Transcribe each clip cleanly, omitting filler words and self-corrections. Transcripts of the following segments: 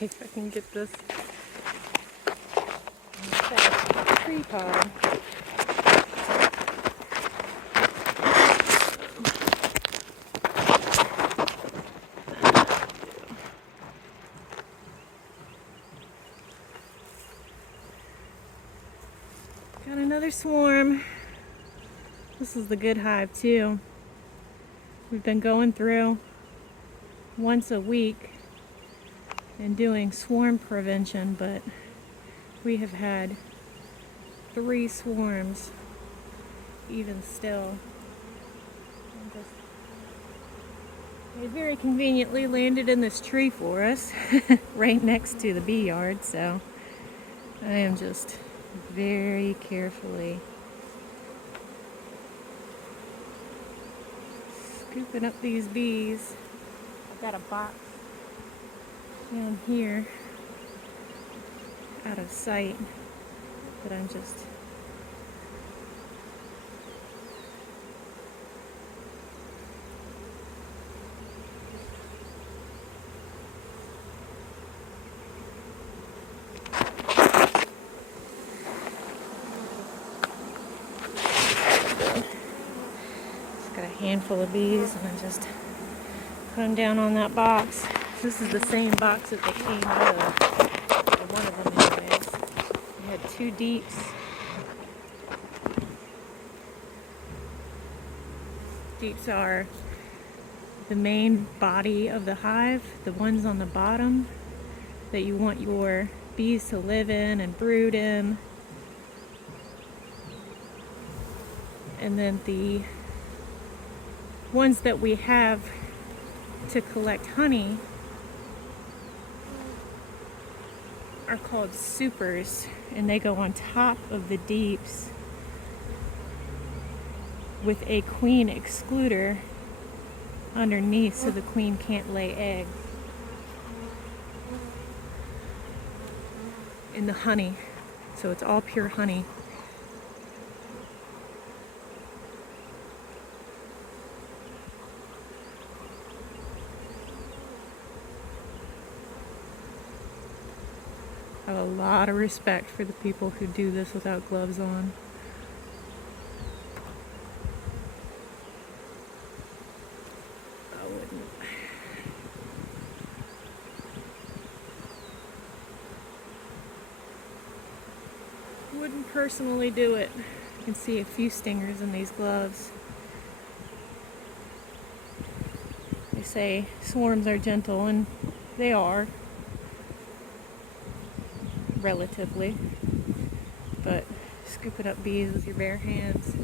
if I can get this tree pod. Got another swarm. This is the good hive too. We've been going through once a week and doing swarm prevention, but we have had 3 swarms even still. They very conveniently landed in this tree for us right next to the bee yard, so I am just very carefully scooping up these bees. I've got a box down here out of sight that I'm just got a handful of bees and I just put them down on that box. This is the same box that they came out of, or one of them anyways. We had 2 deeps. Deeps are the main body of the hive, the ones on the bottom that you want your bees to live in and brood in. And then the ones that we have to collect honey are called supers, and they go on top of the deeps with a queen excluder underneath so the queen can't lay eggs in the honey. So it's all pure honey. I have a lot of respect for the people who do this without gloves on. I wouldn't personally do it. You can see a few stingers in these gloves. They say swarms are gentle, and they are. Relatively, but scooping up bees with your bare hands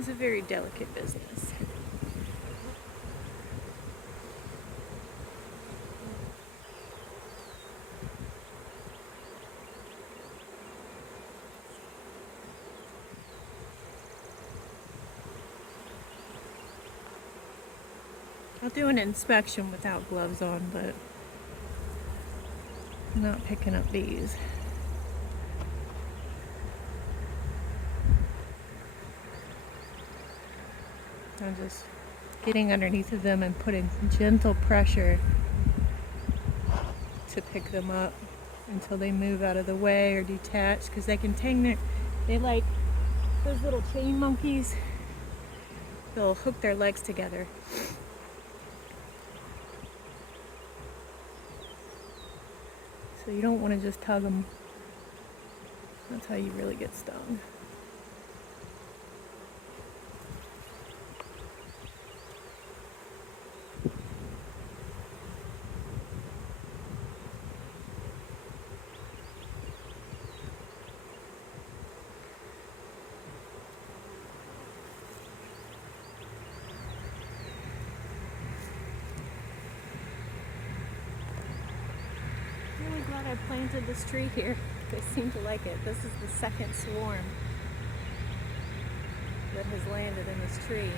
is a very delicate business. I'll do an inspection without gloves on, but I'm not picking up bees. I'm just getting underneath of them and putting gentle pressure to pick them up until they move out of the way or detach, because they can they like those little chain monkeys. They'll hook their legs together. So you don't want to just tug them. That's how you really get stung. Really glad I planted this tree here. They seem to like it. This is the second swarm that has landed in this tree.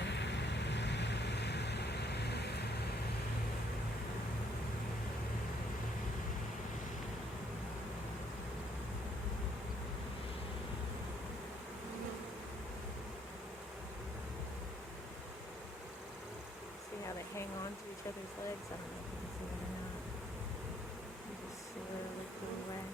See how they hang on onto each other's legs. I don't know if you can see that or not. They just slowly pull away.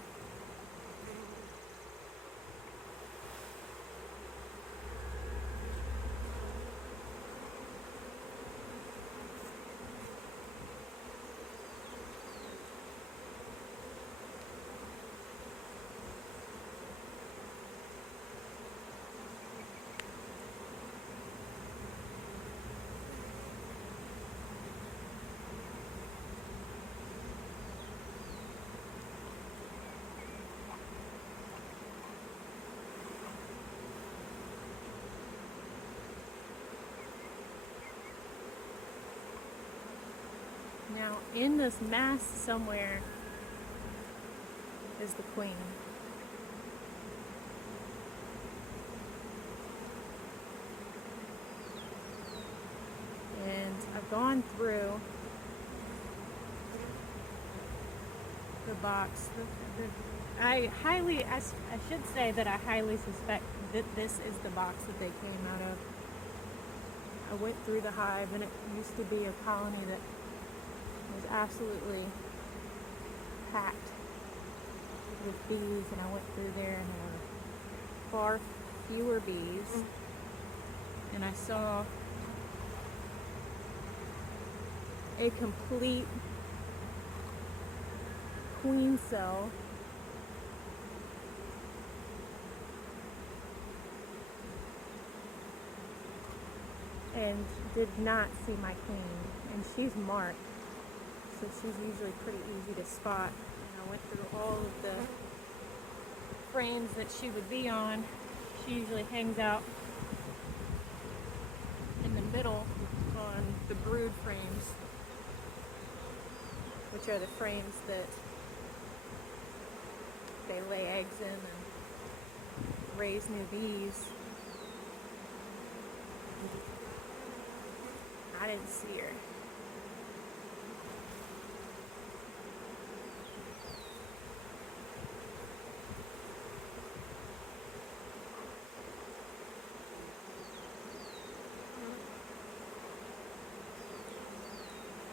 Now, in this mass somewhere is the queen. And I've gone through the box. I should say that I highly suspect that this is the box that they came out of. I went through the hive, and it used to be a colony that was absolutely packed with bees, and I went through there and there were far fewer bees, and I saw a complete queen cell and did not see my queen, and she's marked, so she's usually pretty easy to spot. And I went through all of the frames that she would be on. She usually hangs out in the middle on the brood frames, which are the frames that they lay eggs in and raise new bees. I didn't see her.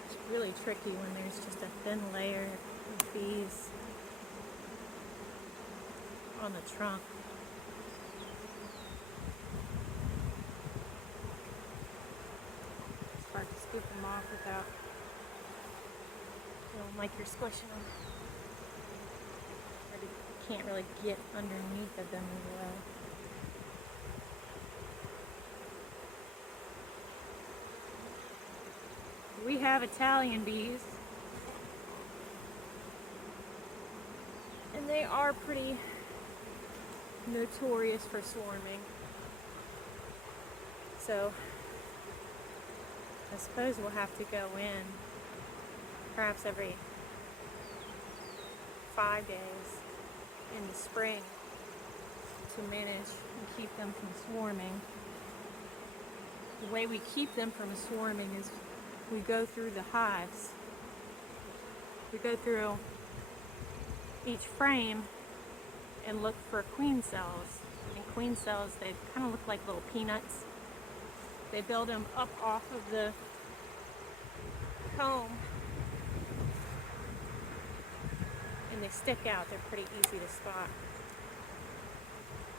It's really tricky when there's just a thin layer of bees on the trunk. It's hard to scoop them off without feeling like you're squishing them. Or you can't really get underneath of them as well. We have Italian bees, and they are pretty notorious for swarming. So I suppose we'll have to go in perhaps every 5 days in the spring to manage and keep them from swarming. The way we keep them from swarming is we go through the hives. We go through each frame and look for queen cells. And queen cells, they kind of look like little peanuts. They build them up off of the comb, and they stick out. They're pretty easy to spot.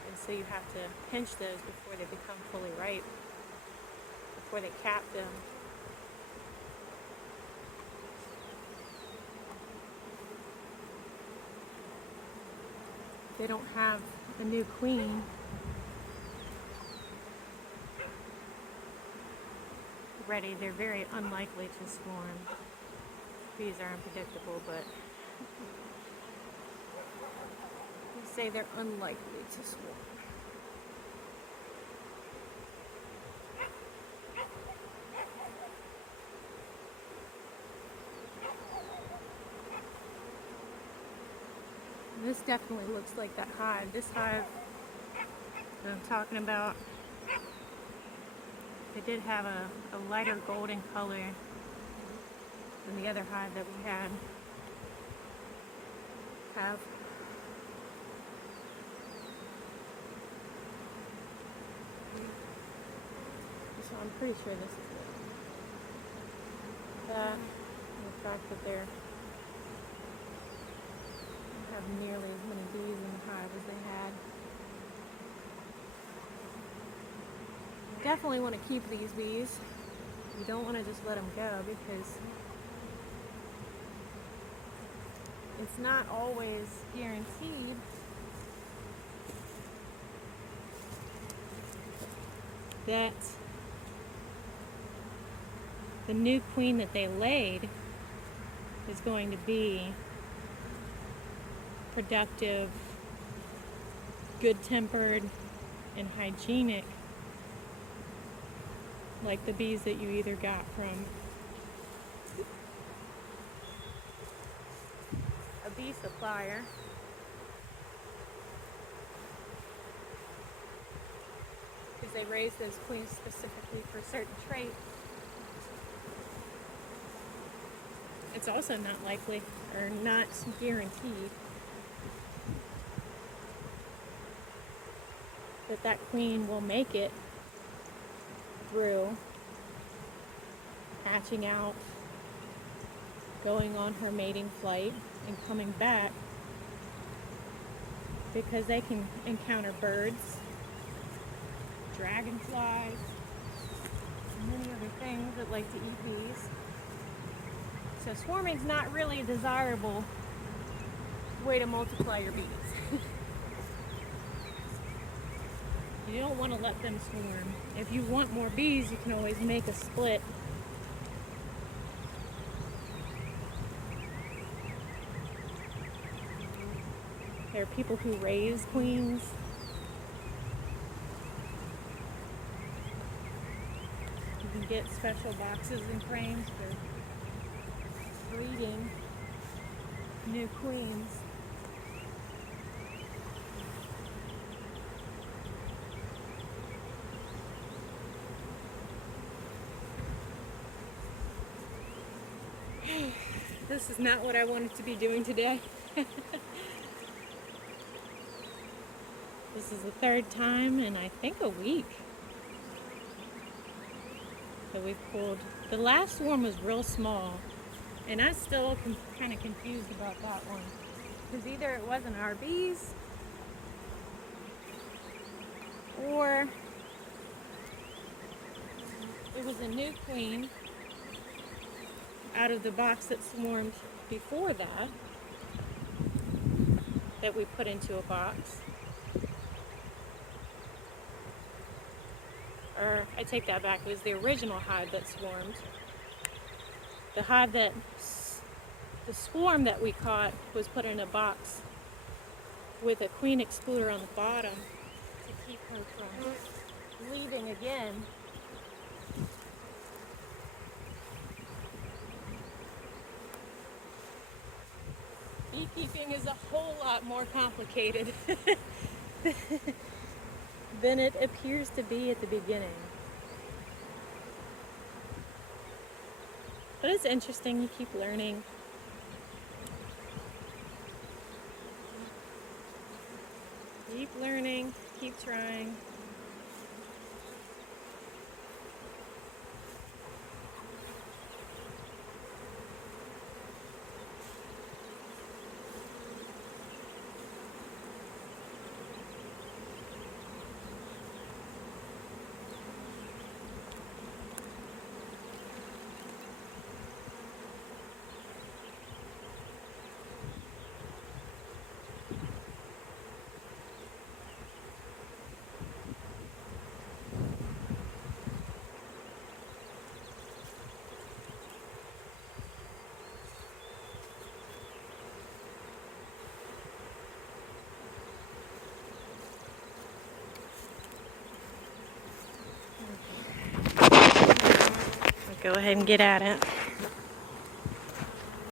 And so you have to pinch those before they become fully ripe, before they cap them. They don't have a new queen ready. They're very unlikely to swarm. Bees are unpredictable, but we say they're unlikely to swarm. This definitely looks like that hive. This hive that I'm talking about, they did have a lighter golden color than the other hive that we have. So I'm pretty sure this is it. that, and the fact that they're don't have nearly as many bees in the hive as they had. You definitely want to keep these bees. You don't want to just let them go, because it's not always guaranteed that the new queen that they laid is going to be productive, good-tempered, and hygienic, like the bees that you either got from a bee supplier because they raise those queens specifically for certain traits. It's also not likely or not guaranteed that that queen will make it through hatching out, going on her mating flight, and coming back, because they can encounter birds, dragonflies, and many other things that like to eat bees. So swarming's not really a desirable way to multiply your bees. You don't want to let them swarm. If you want more bees, you can always make a split. There are people who raise queens. You can get special boxes and frames for breeding new queens. This is not what I wanted to be doing today. This is the third time in I think a week that we've pulled. The last swarm was real small, and I'm still kind of confused about that one, because either it wasn't our bees or it was a new queen out of the box that swarmed before that we put into a box. Or I take that back, it was the original hive that swarmed. The hive that, the swarm that we caught was put in a box with a queen excluder on the bottom to keep her from leaving again. Beekeeping is a whole lot more complicated than it appears to be at the beginning. But it's interesting, you keep learning. Keep learning, keep trying. Go ahead and get at it.